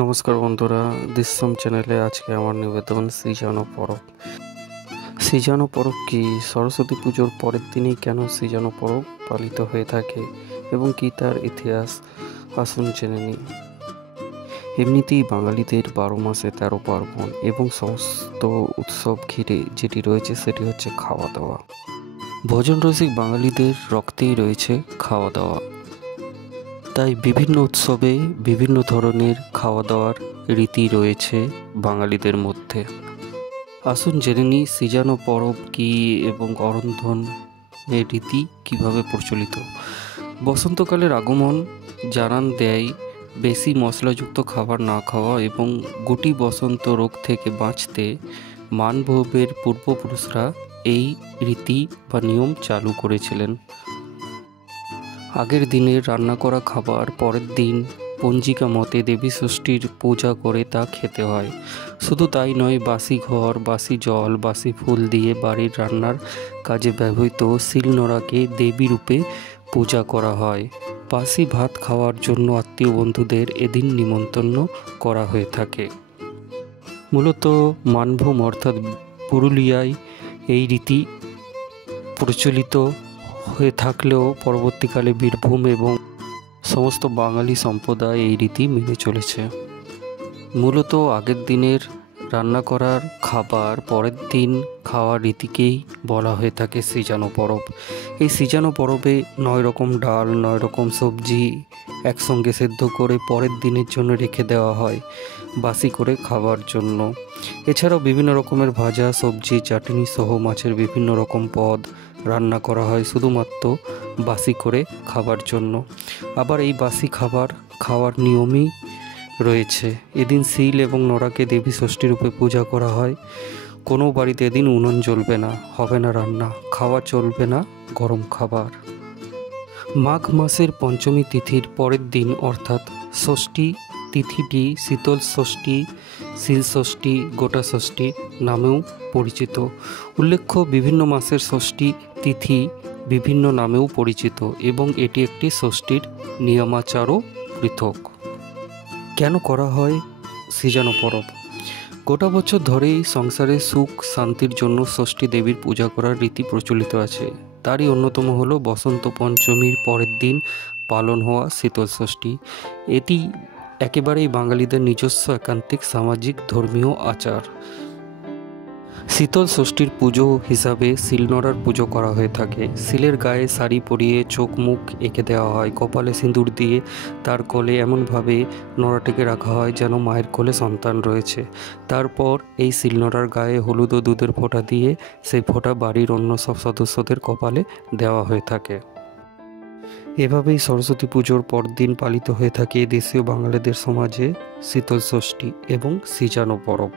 নমস্কার বন্ধুরা, দৃশ্যম চ্যানেলে আজকে আমার নিবেদন সৃজন পরব। সৃজন পরব কি? সরস্বতী পুজোর পরের দিনই কেন সৃজন পরব পালিত হয়ে থাকে এবং কি তার ইতিহাস, আসুন জেনে নিই। এমনিতেই বাঙালিদের 12 মাসে 13 পার্বণ এবং সমস্ত উৎসব ঘিরে যেটি রয়েছে সেটি হচ্ছে খাওয়া দাওয়া। ভোজন রসিক বাঙালিদের রক্তেই রয়েছে খাওয়া দাওয়া, তাই বিভিন্ন উৎসবে বিভিন্ন ধরনের খাওয়া দাওয়ার রীতি রয়েছে বাঙালিদের মধ্যে। আসুন জেনে নিই সৃজন পরব কী এবং অরন্ধনের রীতি কীভাবে প্রচলিত। বসন্তকালের আগমন জানান দেয় বেশি মশলাযুক্ত খাবার না খাওয়া এবং গুটি বসন্ত রোগ থেকে বাঁচতে মানবের পূর্বপুরুষরা এই রীতি বা নিয়ম চালু করেছিলেন। আগের দিনের রান্না করা খাবার পরের দিন পঞ্জিকা মতে দেবী ষষ্ঠীর পূজা করে তা খেতে হয়। শুধু তাই নয়, বাসি ঘর, বাসি জল, বাসি ফুল দিয়ে বাড়ির রান্নার কাজে ব্যবহৃত শিলনোড়াকে দেবী রূপে পূজা করা হয়। বাসি ভাত খাওয়ার জন্য আত্মীয় বন্ধুদের এদিন নিমন্ত্রণ করা হয়ে থাকে। মূলত মানভূম অর্থাৎ পুরুলিয়ায় এই রীতি প্রচলিত হয়ে থাকলেও পরবর্তীকালে বীরভূম এবং সমস্ত বাঙালি সম্প্রদায় এই রীতি মেনে চলেছে। মূলত আগের দিনের রান্না করার খাবার পরের দিন খাওয়ার রীতিকেই বলা হয়ে থাকে সৃজন পরব। এই সৃজন পরবে 9 রকম ডাল, 9 রকম সবজি একসঙ্গে সেদ্ধ করে পরের দিনের জন্য রেখে দেওয়া হয় বাসি করে খাবার জন্য। এছাড়াও বিভিন্ন রকমের ভাজা, সবজি, চাটনি সহ মাছের বিভিন্ন রকম পদ রান্না করা হয় শুধুমাত্র বাসি করে খাবার জন্য। আবার এই বাসি খাবার খাওয়ার নিয়মই রয়েছে। এদিন শিল এবং নোড়াকে দেবী ষষ্ঠী রূপে পূজা করা হয়। কোনো বাড়িতে এদিন উনুন জ্বলবে না, হবে না রান্না, খাওয়া চলবে না গরম খাবার। মাঘ মাসের পঞ্চমী তিথির পরের দিন অর্থাৎ ষষ্ঠী তিথিটি শীতল ষষ্ঠী, শিল ষষ্ঠী, গোটা ষষ্ঠী নামেও পরিচিত। উল্লেখ্য, বিভিন্ন মাসের ষষ্ঠী তিথি বিভিন্ন নামেও পরিচিত এবং এটি একটি ষষ্ঠীর নিয়মাচারও পৃথক। কেন করা হয় সৃজন পরব? গোটা বছর ধরেই সংসারে সুখ শান্তির জন্য ষষ্ঠী দেবীর পূজা করার রীতি প্রচলিত আছে। তারই অন্যতম হল বসন্ত পঞ্চমীর পরের দিন পালন হওয়া শীতল ষষ্ঠী। এটি একেবারেই বাঙালিদের নিজস্ব একান্তিক সামাজিক ধর্মীয় আচার। শীতল ষষ্ঠীর পুজো হিসাবে শিলনোড়ার পুজো করা হয়ে থাকে। শিলের গায়ে শাড়ি পরিয়ে চোখ মুখ এঁকে দেওয়া হয়, কপালে সিঁদুর দিয়ে তার কোলে এমনভাবে নোড়াটিকে রাখা হয় যেন মায়ের কোলে সন্তান রয়েছে। তারপর এই শিলনোড়ার গায়ে হলুদ ও দুধের ফোঁটা দিয়ে সেই ফোঁটা বাড়ির অন্য সব সদস্যদের কপালে দেওয়া হয়ে থাকে। এভাবেই সরস্বতী পুজোর পরদিন পালিত হয়ে থাকে দেশীয় বাঙালিদের সমাজে শীতল ষষ্ঠী এবং সৃজন পরব।